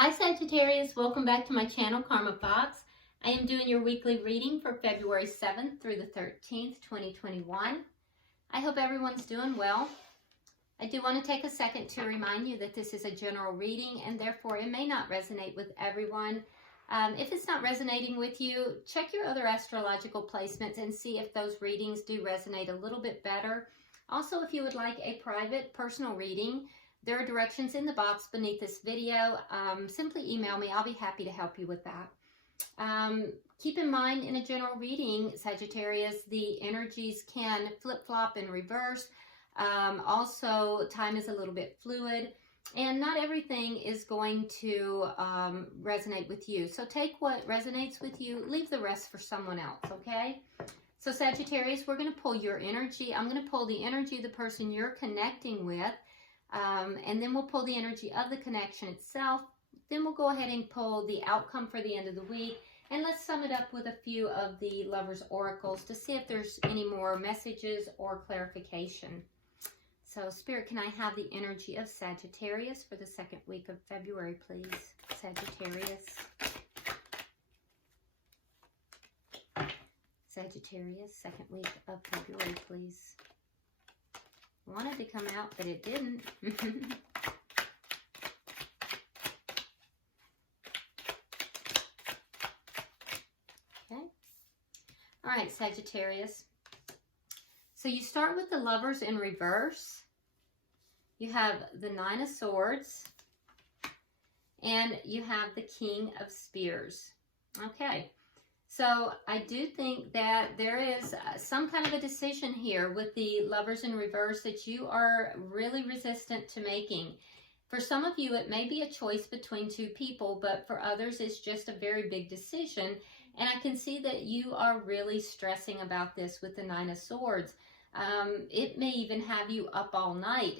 Hi Sagittarius, welcome back to my channel, Karma Fox. I am doing your weekly reading for February 7th through the 13th, 2021. I hope everyone's doing well. I do want to take a second to remind you that this is a general reading and therefore it may not resonate with everyone. If it's not resonating with you, check your other astrological placements and see if those readings do resonate a little bit better. Also, if you would like a private personal reading, there are directions in the box beneath this video. Simply email me. I'll be happy to help you with that. Keep in mind, in a general reading, Sagittarius, the energies can flip-flop and reverse. Also, time is a little bit fluid, and not everything is going to resonate with you. So take what resonates with you, leave the rest for someone else, okay? So Sagittarius, we're going to pull your energy. I'm going to pull the energy of the person you're connecting with. And then we'll pull the energy of the connection itself. Then we'll go ahead and pull the outcome for the end of the week. And let's sum it up with a few of the Lovers' Oracles to see if there's any more messages or clarification. So, Spirit, can I have the energy of Sagittarius for the second week of February, please? Sagittarius. Sagittarius, second week of February, please. Wanted to come out, but it didn't. Okay. All right, Sagittarius. So you start with the Lovers in reverse. You have the Nine of Swords. And you have the King of Spears. Okay. So I do think that there is some kind of a decision here with the Lovers in reverse that you are really resistant to making. For some of you, it may be a choice between two people, but for others, it's just a very big decision. And I can see that you are really stressing about this with the Nine of Swords. It may even have you up all night,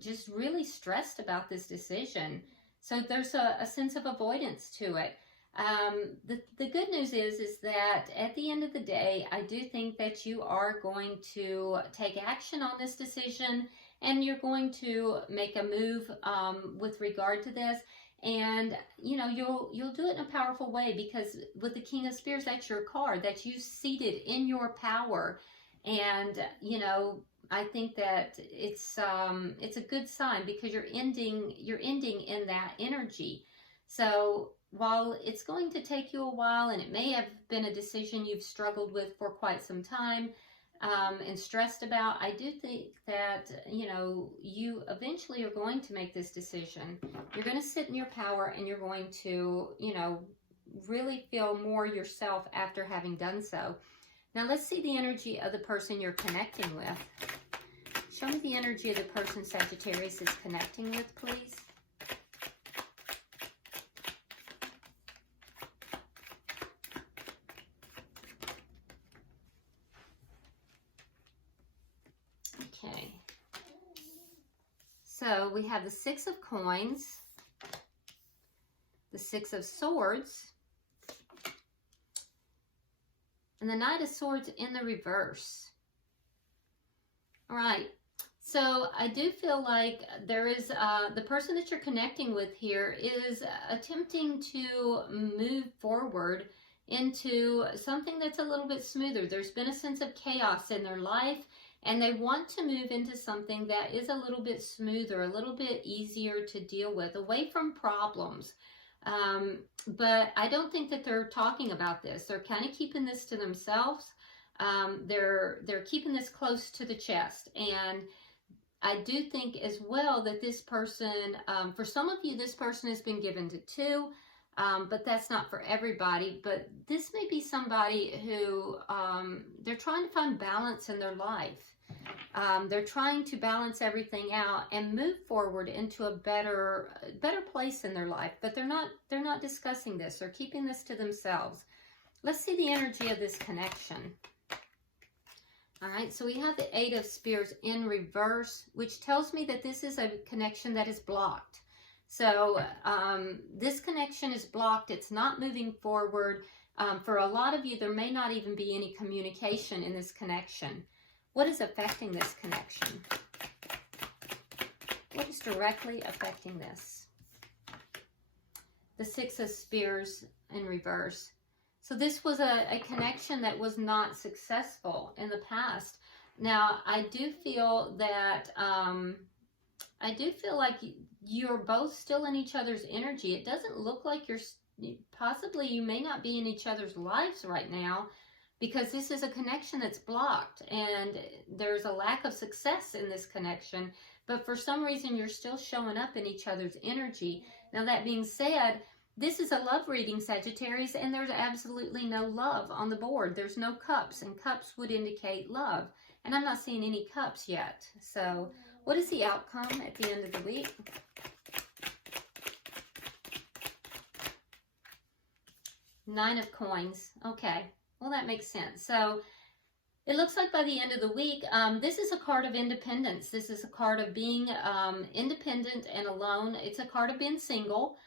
just really stressed about this decision. So there's a sense of avoidance to it. The good news is that at the end of the day, I do think that you are going to take action on this decision and you're going to make a move with regard to this. And, you know, you'll do it in a powerful way because with the King of Spears, that's your card, that you seated in your power. And, you know, I think that it's a good sign because you're ending in that energy. So while it's going to take you a while and it may have been a decision you've struggled with for quite some time and stressed about, I do think that, you know, you eventually are going to make this decision. You're going to sit in your power and you're going to, you know, really feel more yourself after having done so. Now let's see the energy of the person you're connecting with. Show me the energy of the person Sagittarius is connecting with, please. Okay, so we have the Six of Coins, the Six of Swords, and the Knight of Swords in the reverse. All right, so I do feel like there is, the person that you're connecting with here is attempting to move forward into something that's a little bit smoother. There's been a sense of chaos in their life, and they want to move into something that is a little bit smoother, a little bit easier to deal with, away from problems. But I don't think that they're talking about this. They're kind of keeping this to themselves. They're keeping this close to the chest. And I do think as well that this person, for some of you, this person has been given to two. But that's not for everybody. But this may be somebody who they're trying to find balance in their life. They're trying to balance everything out and move forward into a better place in their life. But they're not discussing this. They're keeping this to themselves. Let's see the energy of this connection. All right, so we have the Eight of Spears in reverse, which tells me that this is a connection that is blocked. So this connection is blocked. It's not moving forward. For a lot of you, there may not even be any communication in this connection. What is affecting this connection? What is directly affecting this? the Six of Spears in reverse. So this was a connection that was not successful in the past. Now, I do feel that, like you're both still in each other's energy. It doesn't look like possibly you may not be in each other's lives right now, because this is a connection that's blocked and there's a lack of success in this connection. But for some reason, you're still showing up in each other's energy. Now, that being said, this is a love reading, Sagittarius, and there's absolutely no love on the board. There's no cups, and cups would indicate love. And I'm not seeing any cups yet. So what is the outcome at the end of the week? Nine of Coins. Okay. Well, that makes sense. So it looks like by the end of the week, this is a card of independence. This is a card of being independent and alone. It's a card of being single.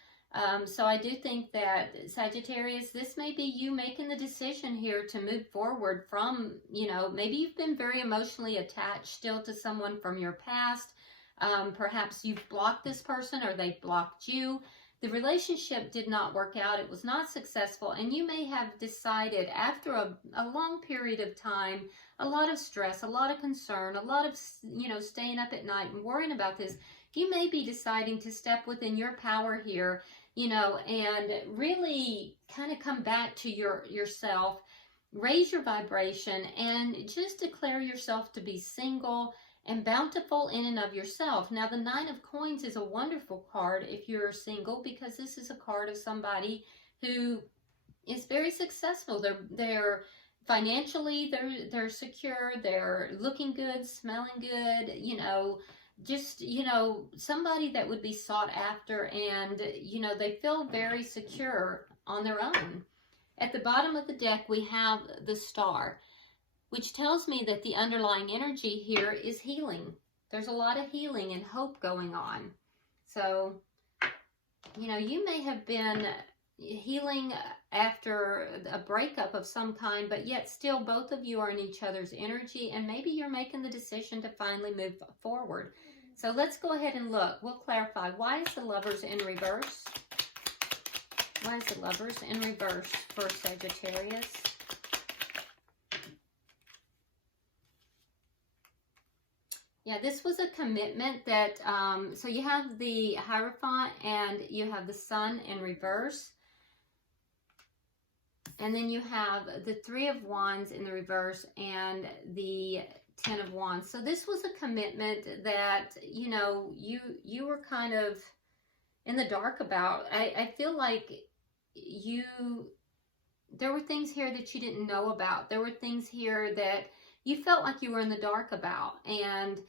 So I do think that, Sagittarius, this may be you making the decision here to move forward from, maybe you've been very emotionally attached still to someone from your past. Perhaps you've blocked this person or they blocked you. The relationship did not work out. It was not successful. And you may have decided after a long period of time, a lot of stress, a lot of concern, a lot of, staying up at night and worrying about this. You may be deciding to step within your power here, and really kind of come back to yourself, raise your vibration, and just declare yourself to be single and bountiful in and of yourself. Now, the Nine of Coins is a wonderful card if you're single, because this is a card of somebody who is very successful. They're financially, they're secure, they're looking good, smelling good, just, somebody that would be sought after, and, they feel very secure on their own. At the bottom of the deck, we have the Star, which tells me that the underlying energy here is healing. There's a lot of healing and hope going on. So, you may have been healing after a breakup of some kind, but yet still both of you are in each other's energy, and maybe you're making the decision to finally move forward. So let's go ahead and look. We'll clarify. Why is the Lovers in reverse? Why is the Lovers in reverse for Sagittarius? Yeah, this was a commitment that, so you have the Hierophant and you have the Sun in reverse. And then you have the Three of Wands in the reverse and the Ten of Wands. So this was a commitment that, you were kind of in the dark about. I feel like there were things here that you didn't know about. There were things here that you felt like you were in the dark about. And,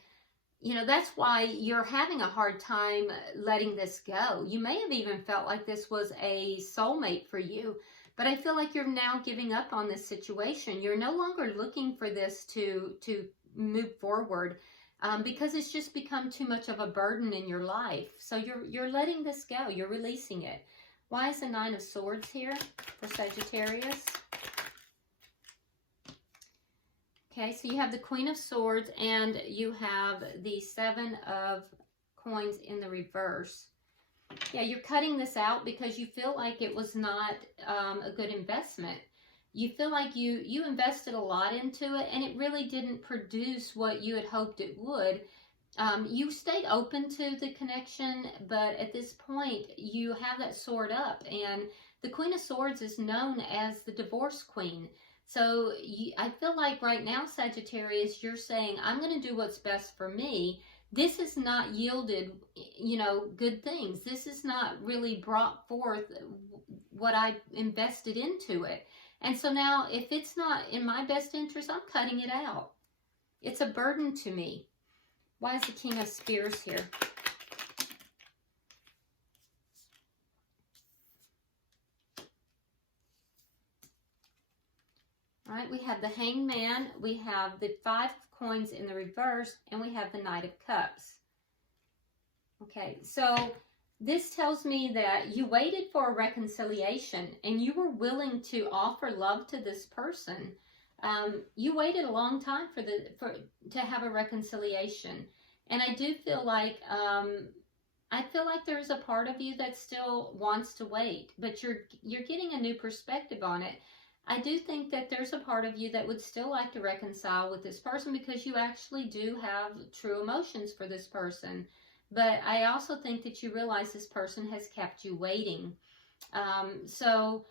that's why you're having a hard time letting this go. You may have even felt like this was a soulmate for you. But I feel like you're now giving up on this situation. You're no longer looking for this to move forward because it's just become too much of a burden in your life. So you're letting this go. You're releasing it. Why is the Nine of Swords here for Sagittarius? Okay, so you have the Queen of Swords and you have the Seven of Coins in the reverse. Yeah, you're cutting this out because you feel like it was not a good investment. You feel like you invested a lot into it and it really didn't produce what you had hoped it would. You stayed open to the connection, but at this point, you have that sword up. And the Queen of Swords is known as the divorce queen. So I feel like right now, Sagittarius, you're saying, I'm going to do what's best for me. This has not yielded, good things. This has not really brought forth what I invested into it. And so now, if it's not in my best interest, I'm cutting it out. It's a burden to me. Why is the King of Spears here? All right, we have the Hanged Man, we have the Five of Coins in the reverse, and we have the Knight of Cups. Okay, so this tells me that you waited for a reconciliation and you were willing to offer love to this person. You waited a long time to have a reconciliation. And I do feel like I feel like there's a part of you that still wants to wait, but you're getting a new perspective on it. I do think that there's a part of you that would still like to reconcile with this person because you actually do have true emotions for this person. But I also think that you realize this person has kept you waiting. So,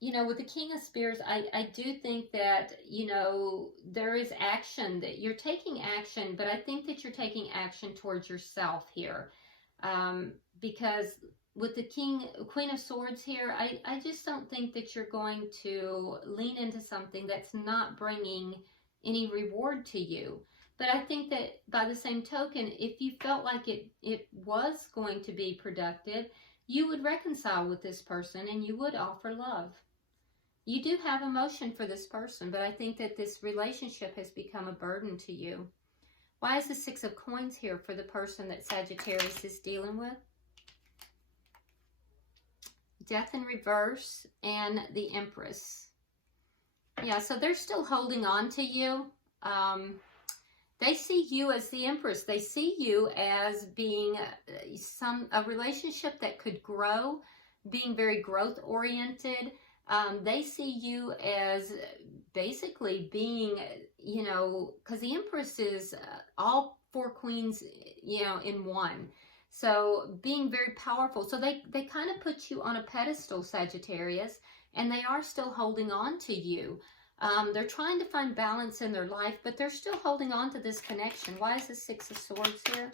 you know, with the King of Spears, I do think that, you know, there is action, that you're taking action, but I think that you're taking action towards yourself here. Because with the Queen of Swords here, I just don't think that you're going to lean into something that's not bringing any reward to you. But I think that by the same token, if you felt like it was going to be productive, you would reconcile with this person and you would offer love. You do have emotion for this person, but I think that this relationship has become a burden to you. Why is the Six of Coins here for the person that Sagittarius is dealing with? Death in reverse and the Empress. Yeah, so they're still holding on to you. They see you as the Empress. They see you as being a relationship that could grow, being very growth oriented. They see you as basically being, you know, because the Empress is all four queens, you know, in one. So being very powerful. So they kind of put you on a pedestal, Sagittarius, and they are still holding on to you. They're trying to find balance in their life, but they're still holding on to this connection. Why is the Six of Swords here?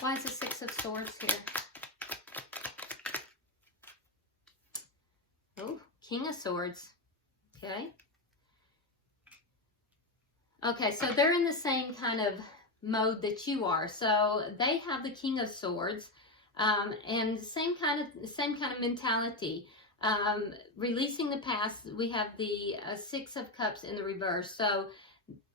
Why is the Six of Swords here? Oh, King of Swords. Okay. Okay, so they're in the same kind of mode that you are. So they have the King of Swords, and same kind of mentality. Releasing the past, we have the Six of Cups in the reverse. So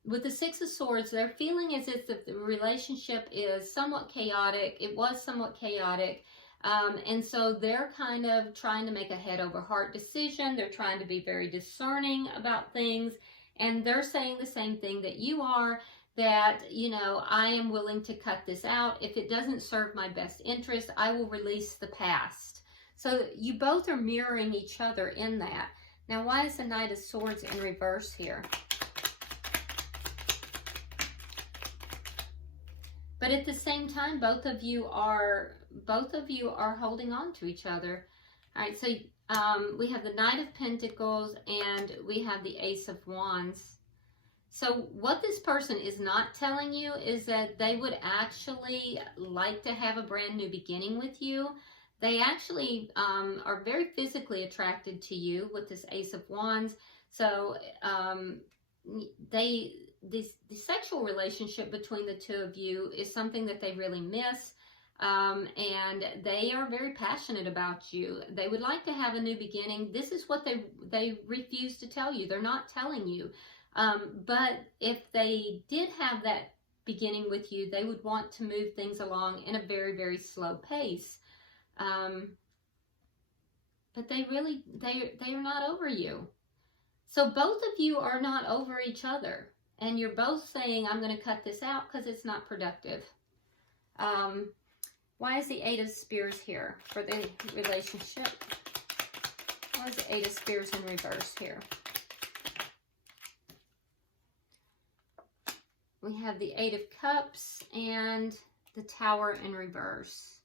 with the Six of Swords, they're feeling as if the relationship is somewhat chaotic. It was somewhat chaotic. And so they're kind of trying to make a head over heart decision. They're trying to be very discerning about things. And they're saying the same thing that you are, that, you know, I am willing to cut this out. If it doesn't serve my best interest, I will release the past. So you both are mirroring each other in that. Now, why is the Knight of Swords in reverse here? But at the same time, both of you are holding on to each other. All right, so we have the Knight of Pentacles and we have the Ace of Wands. So what this person is not telling you is that they would actually like to have a brand new beginning with you. They actually are very physically attracted to you with this Ace of Wands. So the sexual relationship between the two of you is something that they really miss. And they are very passionate about you. They would like to have a new beginning. This is what they refuse to tell you. They're not telling you. But if they did have that beginning with you, they would want to move things along in a very, very slow pace. But they are not over you. So both of you are not over each other. And you're both saying, I'm going to cut this out because it's not productive. Why is the Eight of Spears here for the relationship? Why is the Eight of Spears in reverse here? We have the Eight of Cups and the Tower in reverse.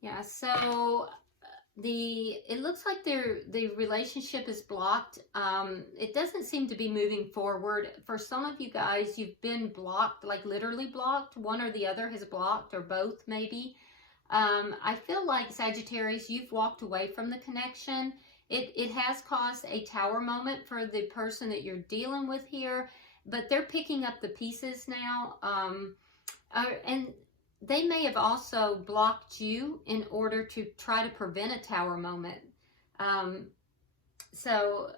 Yeah, so it looks like the relationship is blocked. It doesn't seem to be moving forward. For some of you guys, you've been blocked, like literally blocked. One or the other has blocked, or both maybe. I feel like, Sagittarius, you've walked away from the connection. It has caused a tower moment for the person that you're dealing with here, but they're picking up the pieces now. And they may have also blocked you in order to try to prevent a tower moment. So,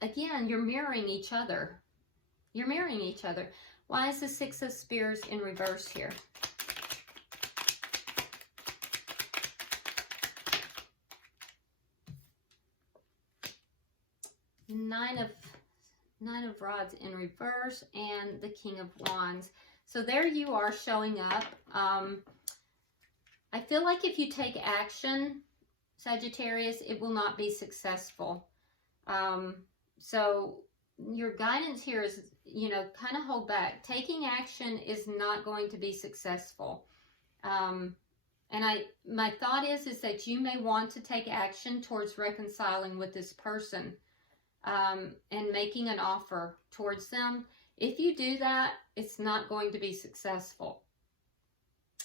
again, you're mirroring each other. You're mirroring each other. Why is the Six of Spears in reverse here? Nine Nine of Rods in reverse, and the King of Wands. So there you are showing up. I feel like if you take action, Sagittarius, it will not be successful. So your guidance here is, you know, kind of hold back. Taking action is not going to be successful. And my thought is that you may want to take action towards reconciling with this person, and making an offer towards them. If you do that, it's not going to be successful.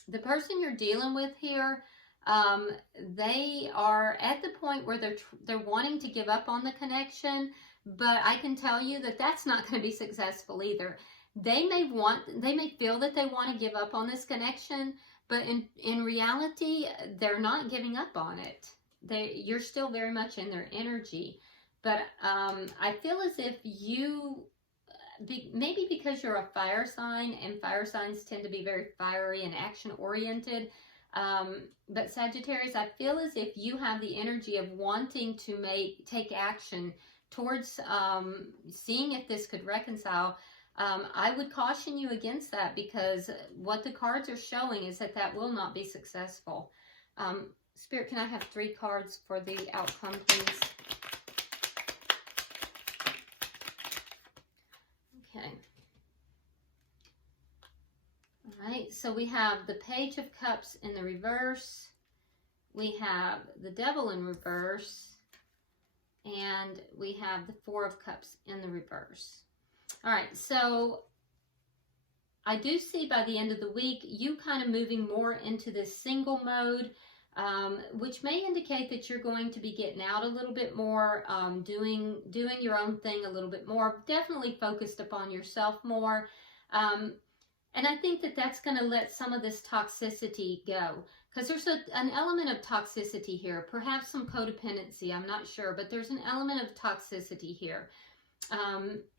The person you're dealing with here, they are at the point where they're wanting to give up on the connection, but I can tell you that that's not going to be successful either. They may feel that they want to give up on this connection, but in reality, they're not giving up on it. You're still very much in their energy. But I feel as if you, maybe because you're a fire sign, and fire signs tend to be very fiery and action-oriented, but Sagittarius, I feel as if you have the energy of wanting to take action towards seeing if this could reconcile. I would caution you against that, because what the cards are showing is that will not be successful. Spirit, can I have 3 cards for the outcome, please? Okay. All right, so we have the Page of Cups in the reverse. We have the Devil in reverse. And we have the Four of Cups in the reverse. All right, so I do see by the end of the week, you kind of moving more into this single mode, which may indicate that you're going to be getting out a little bit more, doing your own thing a little bit more, definitely focused upon yourself more. And I think that that's going to let some of this toxicity go, because there's an element of toxicity here, perhaps some codependency, I'm not sure, but there's an element of toxicity here.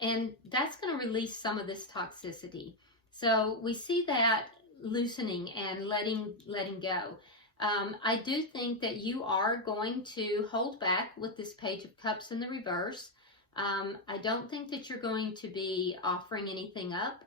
And that's going to release some of this toxicity. So we see that loosening and letting go. I do think that you are going to hold back with this Page of Cups in the reverse. I don't think that you're going to be offering anything up.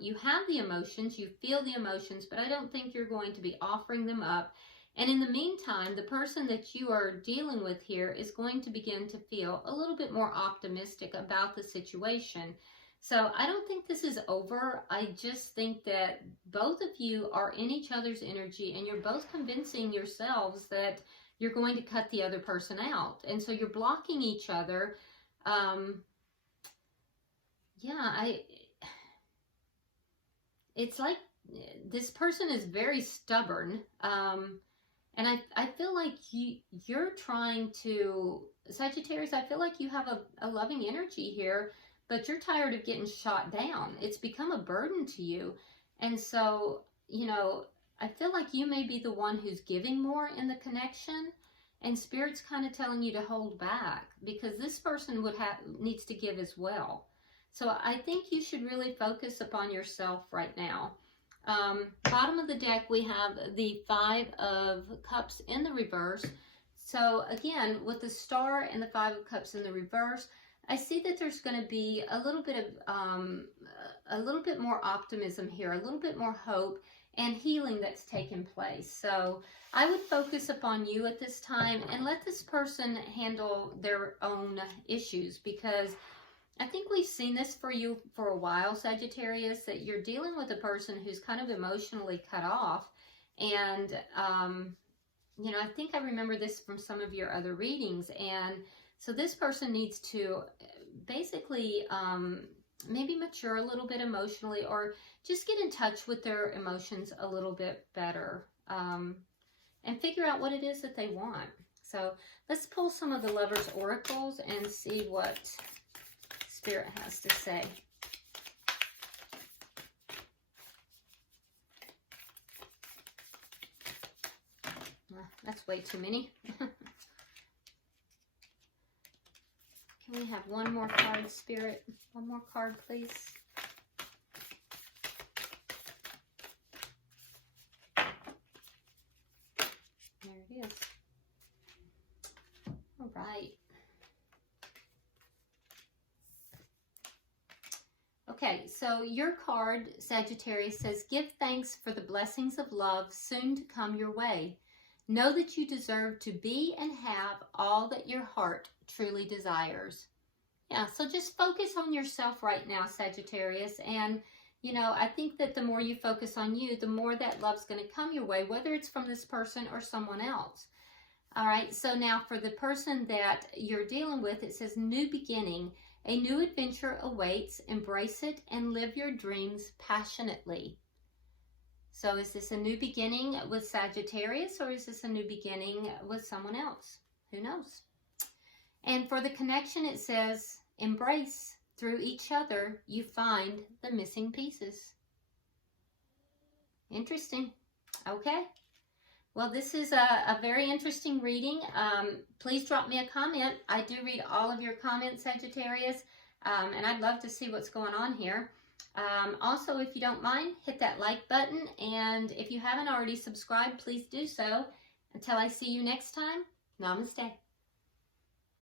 You have the emotions, you feel the emotions, but I don't think you're going to be offering them up. And in the meantime, the person that you are dealing with here is going to begin to feel a little bit more optimistic about the situation. So I don't think this is over. I just think that both of you are in each other's energy, and you're both convincing yourselves that you're going to cut the other person out. And so you're blocking each other. It's like this person is very stubborn. And I feel like you're trying to, Sagittarius, I feel like you have a loving energy here, but you're tired of getting shot down. It's become a burden to you. And so, you know, I feel like you may be the one who's giving more in the connection, and Spirit's kind of telling you to hold back, because this person needs to give as well. So I think you should really focus upon yourself right now. Bottom of the deck, we have the Five of Cups in the reverse. So again, with the Star and the Five of Cups in the reverse, I see that there's going to be a little bit more optimism here, a little bit more hope and healing that's taken place. So I would focus upon you at this time and let this person handle their own issues, because I think we've seen this for you for a while, Sagittarius, that you're dealing with a person who's kind of emotionally cut off. And, you know, I think I remember this from some of your other readings. And so this person needs to basically maybe mature a little bit emotionally, or just get in touch with their emotions a little bit better, and figure out what it is that they want. So let's pull some of the Lovers' Oracles and see what Spirit has to say. That's way too many. Can we have one more card, Spirit? One more card, please. There it is. All right. Okay, so your card, Sagittarius, says, give thanks for the blessings of love soon to come your way. Know that you deserve to be and have all that your heart truly desires. Yeah, so just focus on yourself right now, Sagittarius. And, you know, I think that the more you focus on you, the more that love's going to come your way, whether it's from this person or someone else. All right, so now for the person that you're dealing with, it says new beginning. A new adventure awaits. Embrace it and live your dreams passionately. So is this a new beginning with Sagittarius, or is this a new beginning with someone else? Who knows? And for the connection, it says, embrace. Through each other, you find the missing pieces. Interesting. Okay. Well, this is a very interesting reading. Please drop me a comment. I do read all of your comments, Sagittarius, and I'd love to see what's going on here. Also, if you don't mind, hit that like button, and if you haven't already subscribed, please do so. Until I see you next time, namaste.